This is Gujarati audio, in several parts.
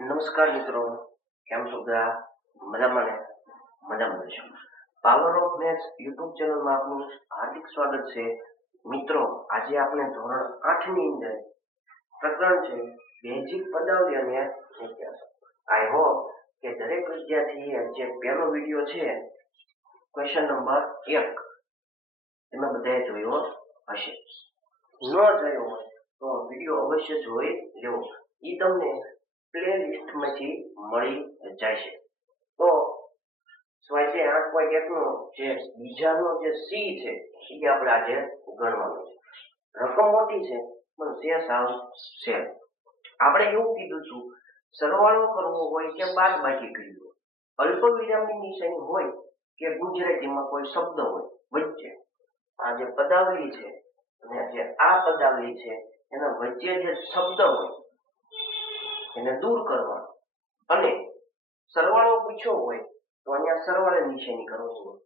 નમસ્કાર મિત્રો, કેમ છો બધા? મજામાં ને? મજામાં છો? પાવર ઓફ મેથ્સ યુટ્યુબ ચેનલમાં આપનું હાર્દિક સ્વાગત છે. મિત્રો, આજે આપણે ધોરણ 8 ની અંદર પ્રકરણ છે બેઝિક પદાવલી અને નિત્યાસ. આઈ હોપ કે દરેક વિદ્યાર્થીએ જે પહેલો વિડીયો છે ક્વેશ્ચન નંબર 1 એમાં બધાએ જોયો હશે. ન જોયો હોય તો વિડીયો અવશ્ય જોઈ લેવો. એ તમને પ્લે લિસ્ટમાંથી મળી જાય છે. તો સ્વાધ્યાય 8.1 નો જે બીજાનો જે સી છે એ આપણે આજે ગણવાનું છે. રકમ મોટી છે પણ તે સાવ છે. આપણે એવું કીધું હતું, સરવાળો કરવો હોય કે બાદબાકી કરવી હોય, અલ્પ વિરામની નિશાની હોય કે ગુજરાતીમાં કોઈ શબ્દ હોય વચ્ચે, આ જે પદાવલી છે અને જે આ પદાવલી છે એના વચ્ચે જે શબ્દ હોય એને દૂર કરવાનો, અને સરવાળો પૂછ્યો હોય તો અહીંયા સરવાળે નિશાની કરવાની હોય,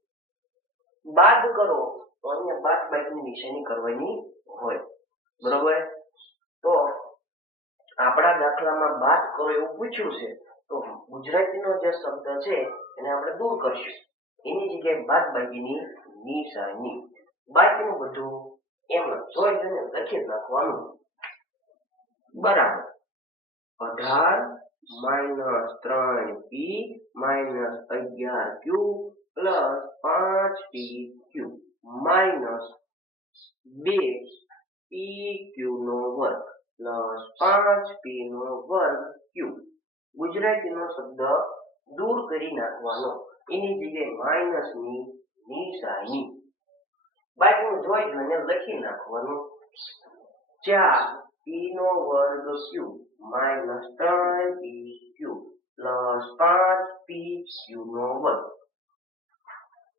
બાદ કરો તો અહીંયા બાદબાકીની નિશાની કરવાની હોય. બરોબર? તો આપણા દાખલામાં બાદ કરો એવું પૂછ્યું છે તો ગુજરાતીનો જે શબ્દ છે એને આપણે દૂર કરશું, એની જગ્યાએ બાદબાકીની નિશાની. બાકીનું બધું એમ જોઈ જોઈને લખી નાખવાનું. બરાબર 18 - 3p - 11q + 5pq - 2pq નો વર્ગ + 5p નો વર્ગ q. ગુજરાતીનો શબ્દ દૂર કરી નાખવાનો, એની જગ્યાએ માઇનસની નિશાની. બાકીનું જોઈ જોઈને લખી નાખવાનું. 4p નો વર્ગ q - 3pq + 5pq નો વર્ગ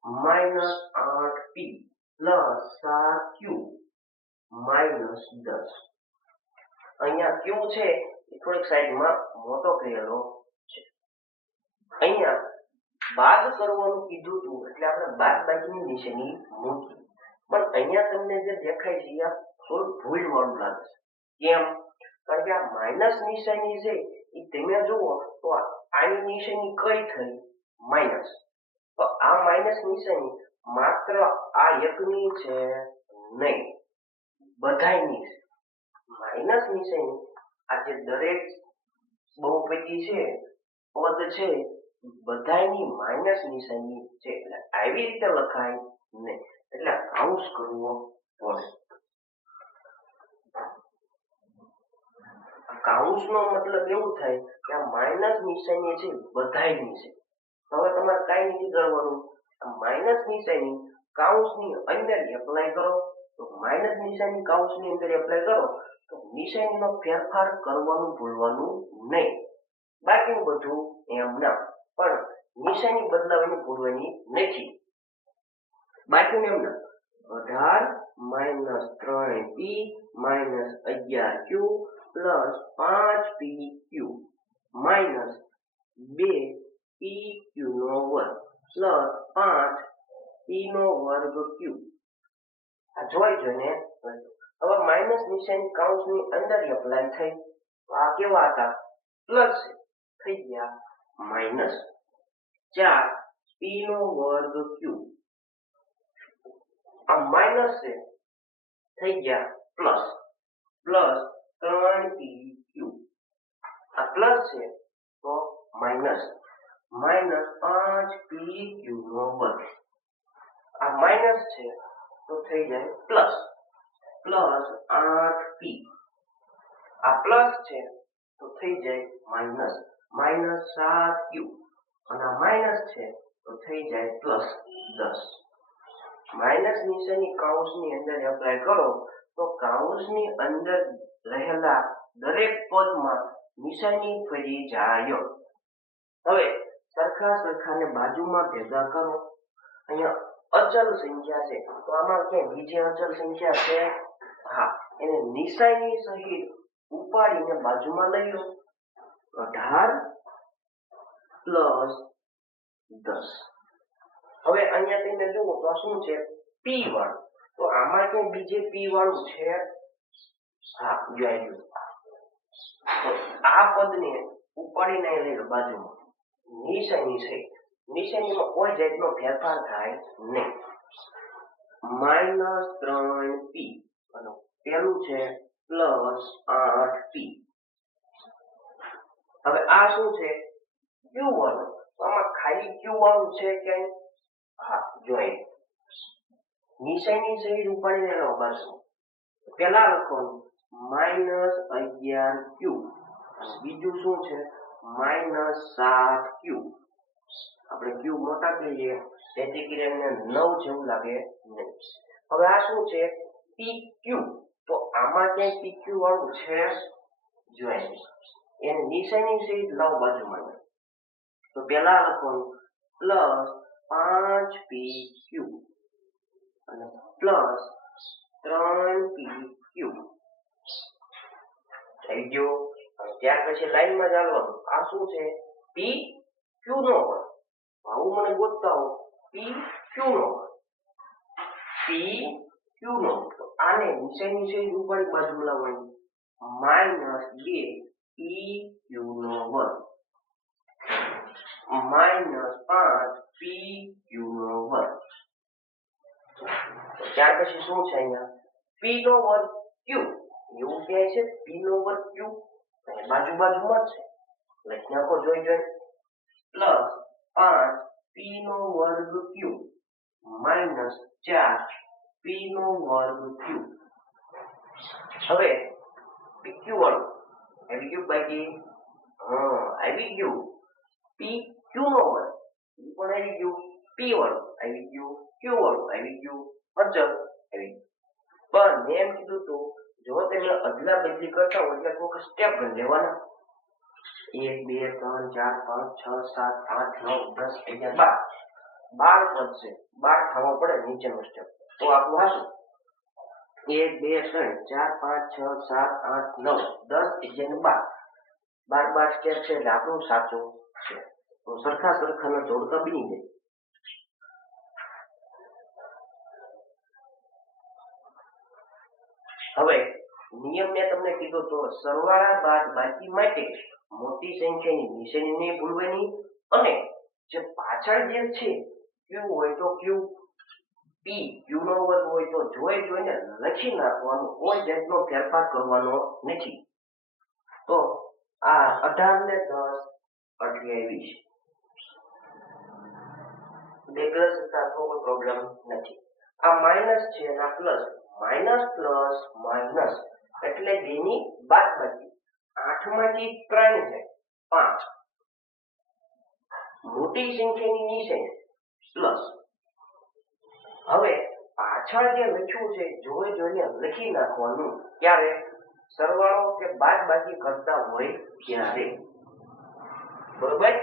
-8p + 7q - 10. અહીંયા q છે એ થોડીક સાઈડમાં મોટો કરેલો છે. અહીંયા બાદ કરવાનું કીધું હતું એટલે આપણે બાદબાકીની નિશાની મૂકી, પણ અહીંયા તમને જે દેખાય છે આ થોડું ભૂલ વાળું લાગે છે. કેમ? કારણ કે આ માઇનસ નિશાની છે એ તમે જુઓ તો આની નિશાની કઈ થઈ? માઇનસ. તો આ માઇનસ નિશાની માત્ર આ એકની છે નહીં, બધાયની છે. માઇનસ નિશાની આ જે દરેક બહુપદી છે, પદ છે, બધાયની માઇનસ નિશાની છે. એટલે આવી રીતે લખાય નહીં, એટલે કૌંસ કરવો પડે. કૌંસનો મતલબ એવું થાય કે આ માઇનસ નિશાની છે બધાયની છે. હવે તમારે કાંઈ નથી કરવાનું, આ માઇનસ નિશાની કૌંસની અંદર એપ્લાય કરો. તો માઇનસ નિશાની કૌંસની અંદર એપ્લાય કરો તો નિશાનીનો ફેરફાર કરવાનું ભૂલવાનું નહીં. બાકીનું બધું એમ ના, પણ નિશાની બદલાવાની ભૂલવાની નથી. બાકીનું એમ ના. 18 - 3p - 11q + 5pq - 2pq નો વર્ગ + 5p નો વર્ગ q. આ જોઈ જોઈને હવે માઇનસ નિશાની કૌંસની અંદર એપ્લાય થઈ. આ કેવા હતા? પ્લસ થઈ ગયા માઇનસ. 4p નો વર્ગ q. આ માઇનસ છે થઈ ગયા પ્લસ 3pq. આ પ્લસ છે તો માઇનસ -5pq નો વર્ગ. આ માઇનસ છે તો થઈ જાય પ્લસ 8p. આ પ્લસ છે તો થઈ જાય -7q. અને આ માઇનસ છે તો થઈ જાય +10. માઇનસ નિશાની કૌંસની અંદર એપ્લાય કરો તો કૌંસની અંદર રહેલા દરેક પદમાં નિશાની ફરી જાય. હવે સરખાને બાજુમાં ભેગા કરો. અહીંયા અચલ સંખ્યા છે તો આમાં ક્યાંય બીજી અચલ સંખ્યા છે? હા, એને નિશાની સહિત ઉપાડીને બાજુમાં લઈ લો. 18 + 10. હવે અહીંયા તમે જુઓ તો શું છે? p વાળું. તો આમાં ક્યાંય બીજે p વાળું છે? હા, જોઈ લો. તો આ પદને ઉપાડીને લઈ લો બાજુમાં. નિશાની છે, નિશાનીમાં કોઈ જાતનો ફેરફાર થાય નહીં. -3p અને પેલું છે +8p. હવે આ શું છે? q વાળું. તો આમાં ખાલી q વાળું છે ક્યાંય? હા, જોઈ નિશાની સહિત ઉપાડીને લો બાજુ. પેલા લખવાનું -11q અને બીજું શું છે? -7q. આપણે q મોટા કરીએ જેથી કરીને 9 જેવું લાગે નહીં. હવે આ શું છે? pq. તો આમાં ક્યાંય pq વાળું છે? જોઈ એને નિશાની સહિત લાવ બાજુમાં. તો પેલા લખવાનું +5pq અને +3pq. થઈ ગયો. ત્યાર પછી લાઈનમાં ચાલવાનું. આ શું છે? pq નો વર્ગ. આવું મને ગોતતા હો. pq નો વર્ગ, pq નો. તો આને નિશાની સહિત ઉપરની બાજુ લાવવાની. -2pq નો વર્ગ -5pq નો વર્ગ. ત્યાર પછી શું છે? અહીંયા p નો વર્ગ q. એવું ક્યાંય છે? p નો વર્ગ q બાજુમાં જ છે. લખી નાખો જોઈ +5p નો વર્ગ q -4p નો વર્ગ q. હવે pq વાળું આવી ગયું બાકી. આવી ગયું. pq નો વર્ગ પણ આવી ગયું. p વાળું આવી ગયું. q વાળું આવી ગયું. અચળ આવી ગયું. પણ મેં એમ કીધું તું જો તમે અદલા બદલી કરતા હોય એટલે કોઈક સ્ટેપ ગણી લેવાના. 1 2 3 4 5 6 7 8 9 10 11 12 પદ છે. 12 થવો પડે નીચેનો સ્ટેપ. તો આપણું હાશું 1 2 3 4 5 6 7 8 9 10 11 12 સ્ટેપ છે એટલે આપણું સાચું છે. તો સરખાના જોડકા બની જાય. હવે નિયમ મેં તમને કીધો તો સરવાળા બાદબાકી માટે મોટી સંખ્યાની નિશાની નહીં ભૂલવાની અને જે પાછળ જે છે q હોય તો q, p q નો વર્ગ હોય તો જોઈને લખી નાખવાનું. કોઈ જાતનો ફેરફાર કરવાનો નથી. તો આ 18 ને 10 28 બે પ્લસ હતા તો કોઈ પ્રોબ્લેમ નથી. આ માઇનસ છે અને આ પ્લસ. માઇનસ પ્લસ માઇનસ એટલે બેની બાદબાકી. 8 માંથી 3 છે 5. મોટી સંખ્યાની નિશાની પ્લસ. હવે પાછળ જે લખ્યું છે જોઈને લખી નાખવાનું. ક્યારે? સરવાળો કે બાદબાકી કરતા હોય ત્યારે. બરોબર?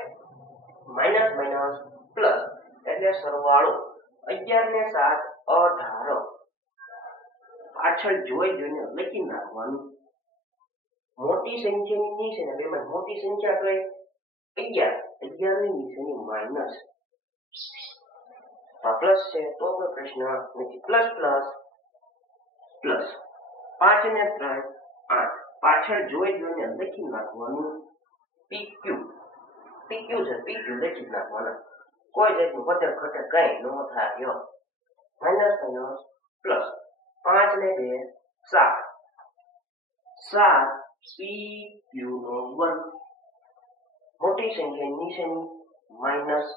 માઇનસ માઇનસ પ્લસ એટલે સરવાળો. 11 ને 7 18. પાછળ જોઈને લખી નાખવાનું. મોટી સંખ્યાની નિશાની બેમાં મોટી સંખ્યા કઈ? 11 ની નિશાની માઇનસ. આ પ્લસ છે તો કોઈ પ્રશ્ન નથી. પ્લસ પ્લસ પ્લસ 5 ને 3 8. પાછળ જોઈને લખી નાખવાનું. pq છે pq લખી નાખવાના. કોઈ જાતનું વધર ઘટે કઈ ન થાય. માઇનસ માઇનસ પ્લસ 5 ને 2 7. 7pq નો વર્ગ. મોટી સંખ્યાની નિશાની માઇનસ.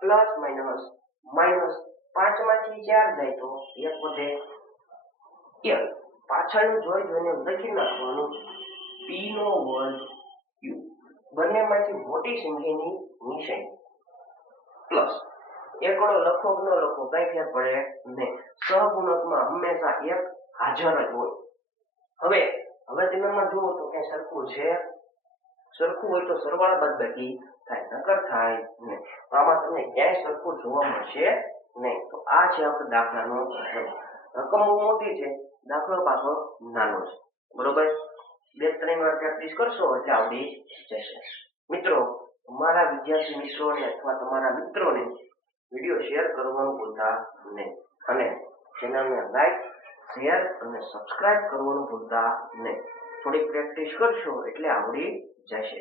પ્લસ માઇનસ માઇનસ 5 માંથી 4 જાય તો 1 વધે 1. પાછળનું જોઈને લખી નાખવાનું. p નો વર્ગ q. બંનેમાંથી મોટી સંખ્યાની નિશાની પ્લસ. એકડો લખો કે ન લખો કઈ ફેર પડે નહીં. સહગુણકમાં હંમેશા એક હાજર જ હોય. હવે તમે જુઓ તો ક્યાંય સરખું છે? સરખું હોય તો સરવાળા બાદબાકી થાય, નકર થાય નહીં. આમાં તમને ક્યાંય સરખું જોવા મળશે નહીં. તો આ છે આપણે દાખલાનો રકમ બહુ મોટી છે, દાખલો પાછો નાનો છે. બરોબર? 2-3 વાર પ્રેક્ટિસ કરશો એટલે આવડી જશે. મિત્રો, તમારા વિદ્યાર્થી મિત્રોને અથવા તમારા મિત્રોને વિડીયો શેર કરવાનું ભૂલતા નહીં અને ચેનલને લાઈક, શેર અને સબસ્ક્રાઇબ કરવાનું ભૂલતા નહીં. થોડી પ્રેક્ટિસ કરશો એટલે આવડી જશે.